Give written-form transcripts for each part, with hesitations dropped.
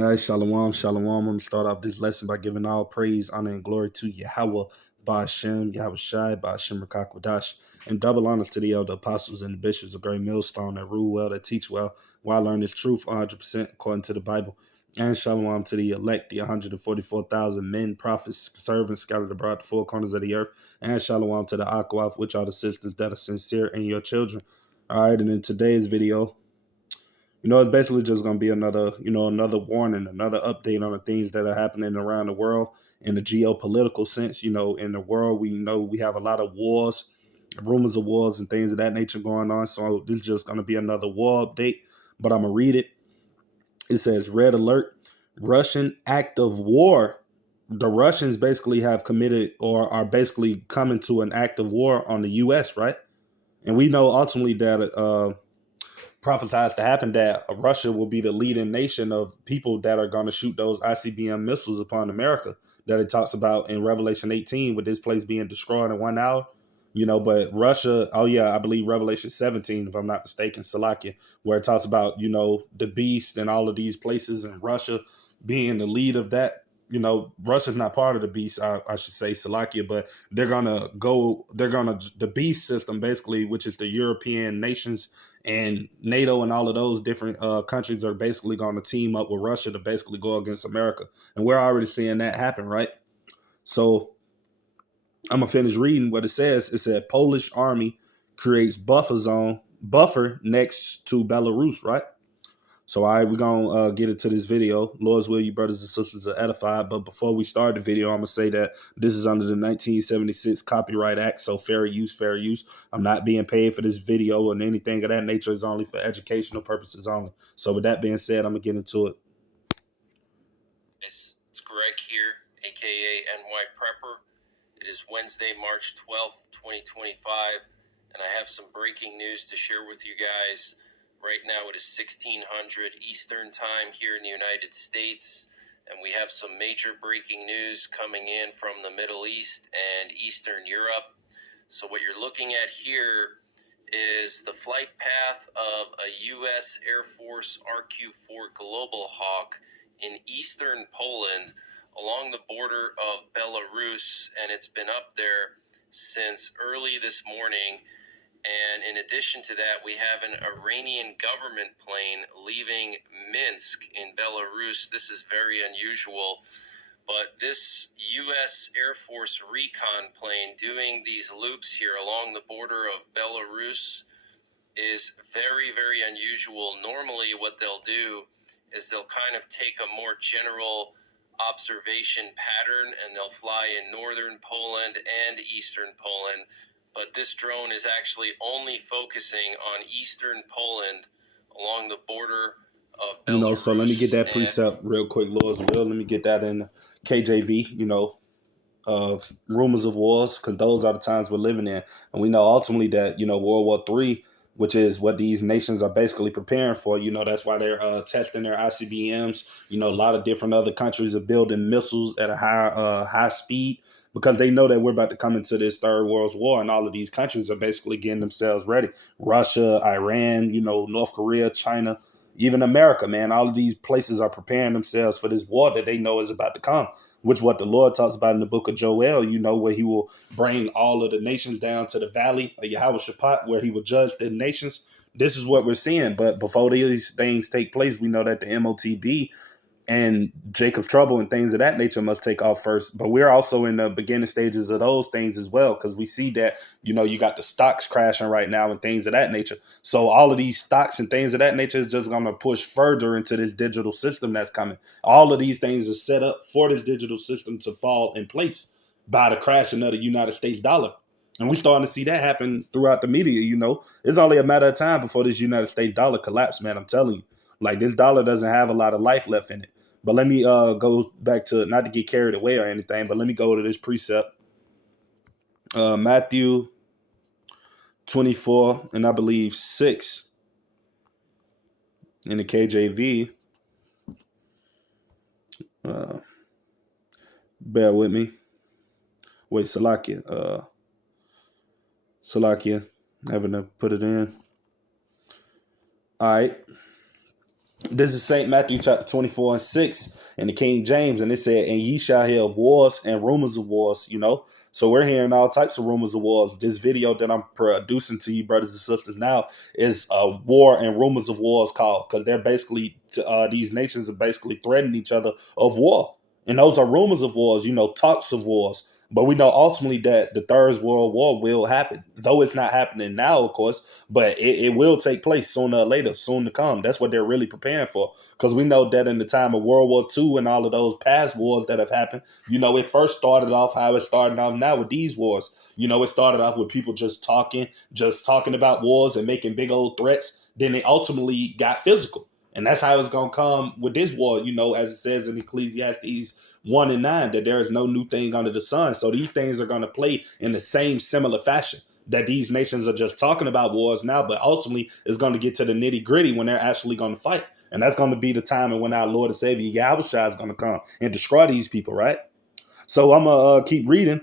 All right, shalom, shalom. I'm going to start off this lesson by giving all praise, honor, and glory to Yahweh, Ba'ashem, Yahweh Shai, Ba'ashem Rakakwadash, and double honors to the elder apostles and the bishops of Great Millstone that rule well, that teach well, while I learn this truth 100% according to the Bible. And shalom to the elect, the 144,000 men, prophets, servants scattered abroad the four corners of the earth. And shalom to the Akwaf, which are the sisters that are sincere and your children. All right, and in today's video, it's basically just going to be another warning, another update on the things that are happening around the world in the geopolitical sense. In the world, we know we have a lot of wars, rumors of wars and things of that nature going on. So this is just going to be another war update, but I'm going to read it. It says, red alert, Russian act of war. The Russians basically have committed or are basically coming to an act of war on the U.S., right? And we know ultimately that prophesies to happen that Russia will be the leading nation of people that are going to shoot those ICBM missiles upon America that it talks about in Revelation 18 with this place being destroyed in 1 hour. But Russia, I believe Revelation 17, if I'm not mistaken, Salakia, where it talks about, the beast and all of these places and Russia being the lead of that. Russia's not part of the beast, I should say, Salakia, but the beast system, basically, which is the European nations and NATO and all of those different countries are basically going to team up with Russia to basically go against America. And we're already seeing that happen, right? So I'm going to finish reading what it says. It said Polish army creates buffer next to Belarus, right? So, all right, we're going to get into this video. Lord's will, you brothers and sisters are edified. But before we start the video, I'm going to say that this is under the 1976 Copyright Act. So fair use, fair use. I'm not being paid for this video and anything of that nature. Is only for educational purposes only. So with that being said, I'm going to get into it. It's Greg here, a.k.a. NY Prepper. It is Wednesday, March 12th, 2025. And I have some breaking news to share with you guys. Right now it is 1600 Eastern Time here in the United States, and we have some major breaking news coming in from the Middle East and Eastern Europe. So what you're looking at here is the flight path of a U.S. Air Force RQ-4 Global Hawk in eastern Poland along the border of Belarus, and it's been up there since early this morning. And in addition to that, we have an Iranian government plane leaving Minsk in Belarus. This is very unusual, but this U.S. Air Force recon plane doing these loops here along the border of Belarus is very, very unusual. Normally what they'll do is they'll kind of take a more general observation pattern and they'll fly in northern Poland and eastern Poland. But this drone is actually only focusing on eastern Poland along the border of Belarus. So let me get that precept real quick, Lord's will. Let me get that in KJV, rumors of wars, because those are the times we're living in. And we know ultimately that, World War III, which is what these nations are basically preparing for, that's why they're testing their ICBMs. A lot of different other countries are building missiles at a high speed, because they know that we're about to come into this third world war, and all of these countries are basically getting themselves ready. Russia, Iran, North Korea, China, even America, man. All of these places are preparing themselves for this war that they know is about to come, which what the Lord talks about in the book of Joel, where he will bring all of the nations down to the valley of Yahweh Shaphat, where he will judge the nations. This is what we're seeing. But before these things take place, we know that the MOTB and Jacob's trouble and things of that nature must take off first. But we're also in the beginning stages of those things as well, because we see that, you got the stocks crashing right now and things of that nature. So all of these stocks and things of that nature is just going to push further into this digital system that's coming. All of these things are set up for this digital system to fall in place by the crashing of the United States dollar. And we're starting to see that happen throughout the media. It's only a matter of time before this United States dollar collapse, man. I'm telling you, like, this dollar doesn't have a lot of life left in it. But let me go back to, not to get carried away or anything, but let me go to this precept. Matthew 24, and I believe 6 in the KJV. Bear with me. Wait, Salakia. Having to put it in. All right. This is St. Matthew chapter 24 and 6 in the King James. And it said, and ye shall hear of wars and rumors of wars, you know. So we're hearing all types of rumors of wars. This video that I'm producing to you, brothers and sisters, now is war and rumors of wars called, because they're basically, these nations are basically threatening each other of war. And those are rumors of wars, you know, talks of wars. But we know ultimately that the Third World War will happen, though it's not happening now, of course, but it will take place sooner or later, soon to come. That's what they're really preparing for, because we know that in the time of World War II and all of those past wars that have happened, you know, it first started off how it's starting off now with these wars. You know, it started off with people just talking about wars and making big old threats. Then it ultimately got physical. And that's how it's going to come with this war, you know, as it says in Ecclesiastes 1 and 9, that there is no new thing under the sun. So these things are going to play in the same similar fashion, that these nations are just talking about wars now, but ultimately it's going to get to the nitty gritty when they're actually going to fight. And that's going to be the time when our Lord and Savior Yahushua is going to come and destroy these people, right? So I'm going to keep reading.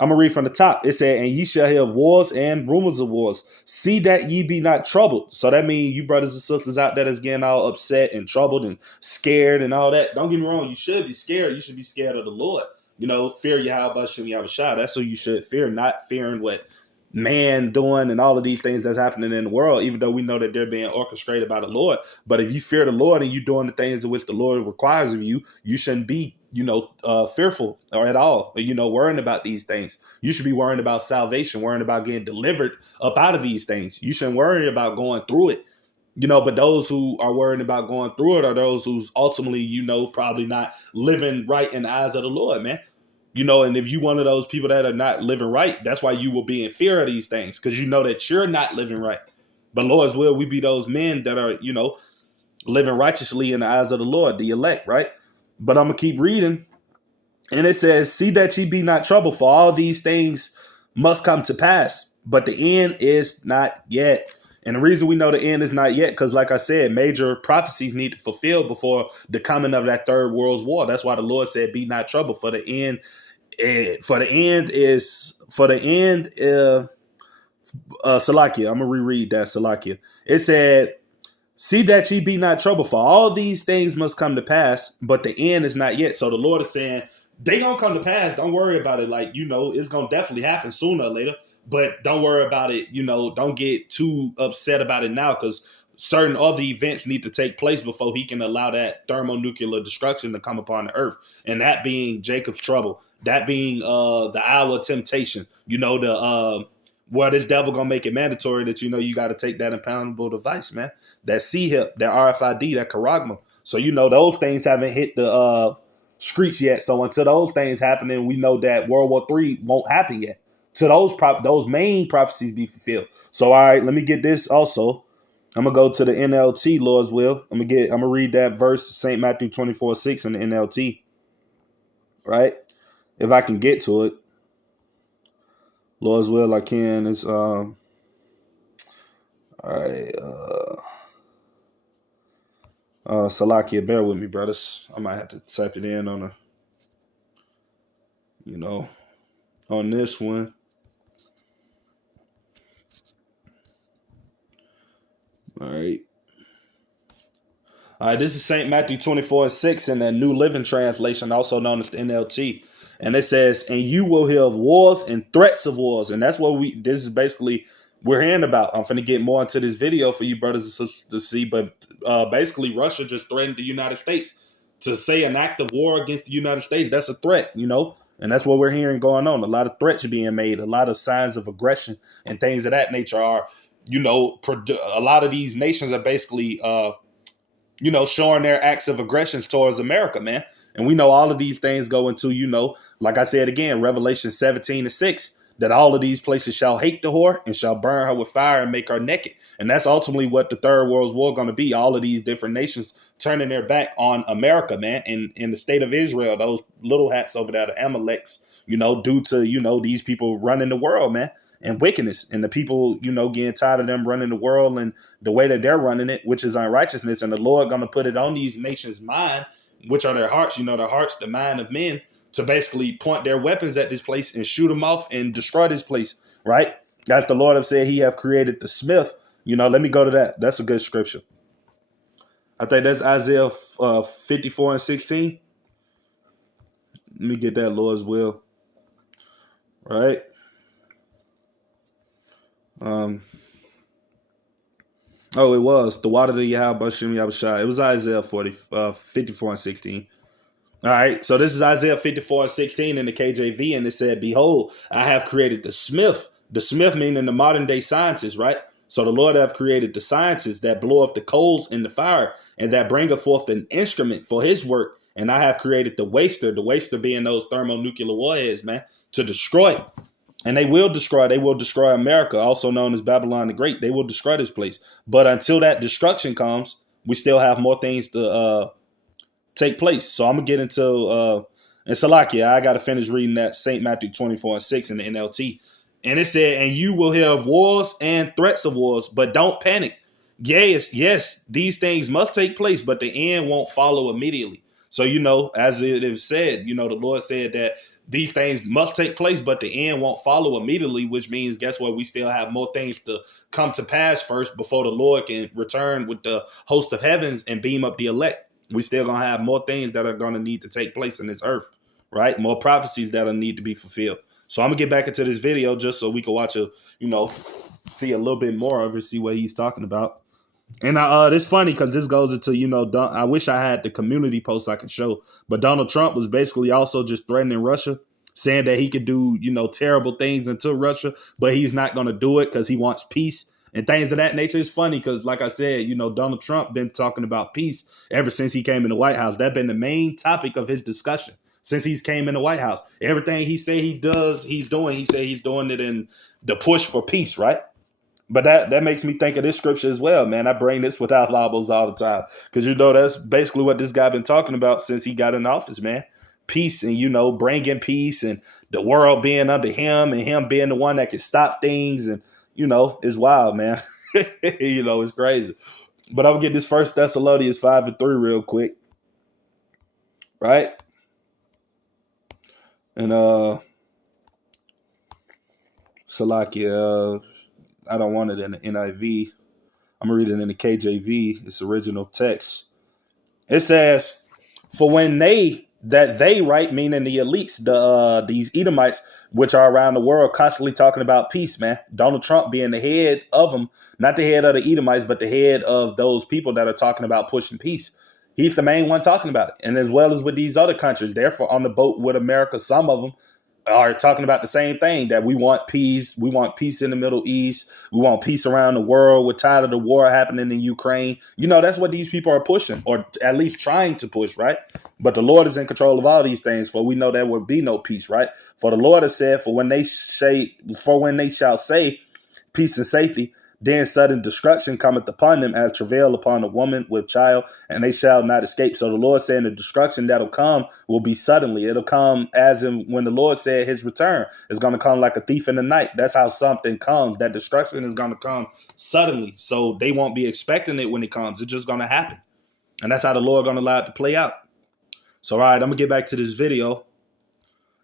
I'm going to read from the top. It said, and ye shall hear of wars and rumors of wars. See that ye be not troubled. So that means you brothers and sisters out there that's getting all upset and troubled and scared and all that. Don't get me wrong. You should be scared. You should be scared of the Lord. You know, fear Yahweh Shem Yahushua. That's who you should fear, not fearing what man doing and all of these things that's happening in the world, even though we know that they're being orchestrated by the Lord. But if you fear the Lord and you're doing the things in which the Lord requires of you, you shouldn't be, you know, fearful or at all, you know, worrying about these things. You should be worrying about salvation, worrying about getting delivered up out of these things. You shouldn't worry about going through it. You know, but those who are worrying about going through it are those who's ultimately, you know, probably not living right in the eyes of the Lord, man. You know, and if you one of those people that are not living right, that's why you will be in fear of these things, because you know that you're not living right. But Lord's will, we be those men that are, you know, living righteously in the eyes of the Lord, the elect, right? But I'm going to keep reading. And it says, see that ye be not troubled, for all these things must come to pass, but the end is not yet. And the reason we know the end is not yet, because like I said, major prophecies need to fulfill before the coming of that Third World War. That's why the Lord said, be not troubled, for the end Salakia. I'm gonna reread that, Salakia. It said, see that ye be not troubled, for all these things must come to pass, but the end is not yet. So the Lord is saying they gonna come to pass. Don't worry about it. Like, you know, it's gonna definitely happen sooner or later, but don't worry about it. You know, don't get too upset about it now, because certain other events need to take place before he can allow that thermonuclear destruction to come upon the earth. And that being Jacob's trouble, that being the hour of temptation, you know, the where this devil gonna make it mandatory that, you know, you got to take that impoundable device, man, that C-hip, that RFID, that charagma. So, you know, those things haven't hit the streets yet. So until those things happen, we know that World War III won't happen yet. Till those main prophecies be fulfilled. So, all right, let me get this also. I'm gonna go to the NLT, Lord's will. I'm gonna read that verse, St. Matthew 24:6 in the NLT. Right? If I can get to it. Lord's will, I can. It's all right. Salakia, bear with me, brothers. I might have to type it in on on this one. All right. All right, this is St. Matthew 24:6 in the New Living Translation, also known as the NLT. And it says, and you will hear of wars and threats of wars. And that's what this is basically we're hearing about. I'm finna get more into this video for you brothers and sisters to see. But basically, Russia just threatened the United States to say an act of war against the United States. That's a threat, you know. And that's what we're hearing going on. A lot of threats are being made. A lot of signs of aggression and things of that nature are, you know, a lot of these nations are basically, you know, showing their acts of aggression towards America, man. And we know all of these things go into, you know, like I said again, Revelation 17:6, that all of these places shall hate the whore and shall burn her with fire and make her naked. And that's ultimately what the Third World War is going to be. All of these different nations turning their back on America, man. And in the state of Israel, those little hats over there, the Amaleks, you know, due to, you know, these people running the world, man, and wickedness, and the people, you know, getting tired of them running the world and the way that they're running it, which is unrighteousness. And the Lord going to put it on these nations' mind, which are their hearts, you know, their hearts, the mind of men, to basically point their weapons at this place and shoot them off and destroy this place, right? As the Lord have said, he have created the smith. You know, let me go to that. That's a good scripture. I think that's Isaiah 54 and 16. Let me get that, Lord's will. Right? Um, oh, it was. The water that Yahweh Bashem Yahushua. It was Isaiah 54 and 16. All right, so this is Isaiah 54 and 16 in the KJV, and it said, Behold, I have created the smith meaning the modern day scientists, right? So the Lord have created the scientists that blow up the coals in the fire and that bringeth forth an instrument for his work. And I have created the waster being those thermonuclear warheads, man, to destroy. And they will destroy America, also known as Babylon the Great. They will destroy this place. But until that destruction comes, we still have more things to take place. So I'm gonna get into and Salakia, I gotta finish reading that St. Matthew 24 and 6 in the NLT. And it said, and you will hear of wars and threats of wars, but don't panic. Yes, these things must take place, but the end won't follow immediately. So, as it is said, the Lord said that these things must take place, but the end won't follow immediately, which means, guess what? We still have more things to come to pass first before the Lord can return with the host of heavens and beam up the elect. We still gonna have more things that are gonna need to take place in this earth, right? More prophecies that'll need to be fulfilled. So I'm gonna get back into this video just so we can watch see a little bit more of it, see what he's talking about. And it's funny because this goes into, I wish I had the community post I could show, but Donald Trump was basically also just threatening Russia, saying that he could do, terrible things into Russia, but he's not going to do it because he wants peace and things of that nature. It's funny because, like I said, Donald Trump been talking about peace ever since he came in the White House. That's been the main topic of his discussion since he's came in the White House. Everything he say he does, he's doing. He say he's doing it in the push for peace, right? But that makes me think of this scripture as well, man. I bring this without labels all the time because, that's basically what this guy been talking about since he got in office, man. Peace and, bringing peace and the world being under him and him being the one that can stop things. And, it's wild, man. It's crazy. But I'm going to get this First Thessalonians 5:3 real quick. Right? And, Salakia, I don't want it in the NIV. I'm going to read it in the KJV, its original text. It says, for when they, right, meaning the elites, these Edomites, which are around the world constantly talking about peace, man. Donald Trump being the head of them, not the head of the Edomites, but the head of those people that are talking about pushing peace. He's the main one talking about it. And as well as with these other countries, therefore on the boat with America, some of them are talking about the same thing, that we want peace. We want peace in the Middle East. We want peace around the world. We're tired of the war happening in Ukraine. That's what these people are pushing, or at least trying to push, right? But the Lord is in control of all these things, for we know there will be no peace, right? For the Lord has said, for when they shall say peace and safety, then sudden destruction cometh upon them as travail upon a woman with child, and they shall not escape. So the Lord saying the destruction that'll come will be suddenly. It'll come as in when the Lord said his return is going to come like a thief in the night. That's how something comes. That destruction is going to come suddenly. So they won't be expecting it when it comes. It's just going to happen. And that's how the Lord going to allow it to play out. So, all right, I'm going to get back to this video,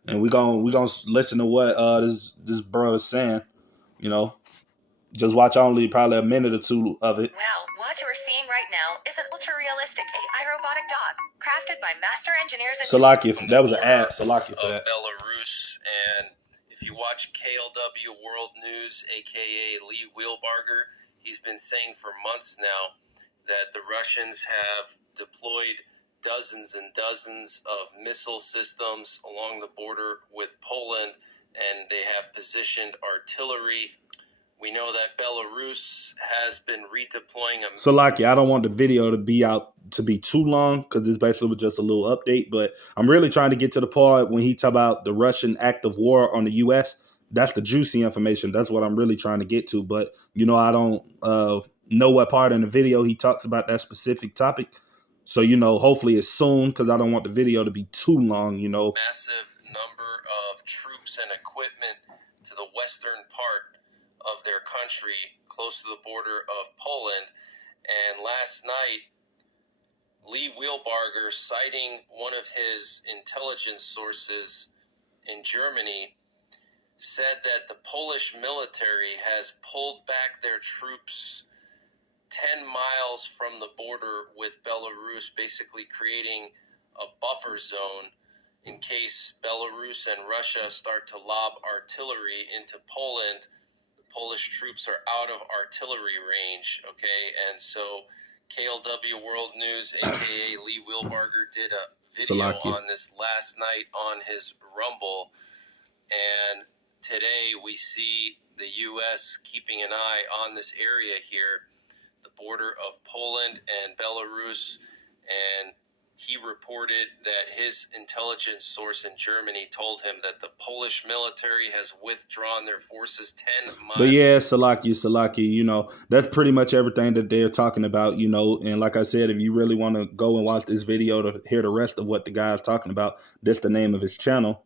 and we're gonna listen to what this brother's saying, Just watch only probably a minute or two of it. Well, what you are seeing right now is an ultra-realistic AI robotic dog crafted by master engineers. Salakia, that was an ad. Salakia for that. Belarus, and if you watch KLW World News, aka Lee Wheelbarger, he's been saying for months now that the Russians have deployed dozens and dozens of missile systems along the border with Poland, and they have positioned artillery. We know that Belarus has been redeploying. Salakia, I don't want the video to be too long because this basically was just a little update, but I'm really trying to get to the part when he talk about the Russian act of war on the U.S. That's the juicy information. That's what I'm really trying to get to. But, I don't know what part in the video he talks about that specific topic. So, hopefully it's soon because I don't want the video to be too long, Massive number of troops and equipment to the western part of their country, close to the border of Poland. And last night, Lee Wheelbarger, citing one of his intelligence sources in Germany, said that the Polish military has pulled back their troops 10 miles from the border with Belarus, basically creating a buffer zone in case Belarus and Russia start to lob artillery into Poland. The Polish troops are out of artillery range, okay? And so KLW World News, aka Lee Wilbarger, did a video on this last night on his Rumble. And today we see the U.S. keeping an eye on this area here, the border of Poland and Belarus, and he reported that his intelligence source in Germany told him that the Polish military has withdrawn their forces 10 miles. But yeah, Salaki, you know, that's pretty much everything that they're talking about, you know. And like I said, if you really want to go and watch this video to hear the rest of what the guy's talking about, that's the name of his channel.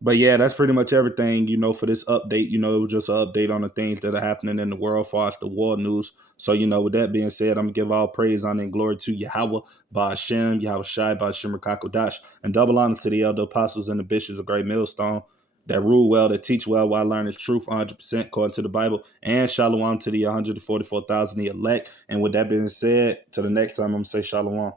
But yeah, that's pretty much everything, you know, for this update. You know, it was just an update on the things that are happening in the world as far as the war news. So, you know, with that being said, I'm going to give all praise, honor, and glory to Yahweh, Ba'ashem, Yahweh Shai, Ba'ashem Rakakodash, and double honor to the elder apostles and the bishops of Great Millstone that rule well, that teach well, while learning truth 100% according to the Bible, and shalom to the 144,000 elect. And with that being said, till the next time, I'm going to say shalom.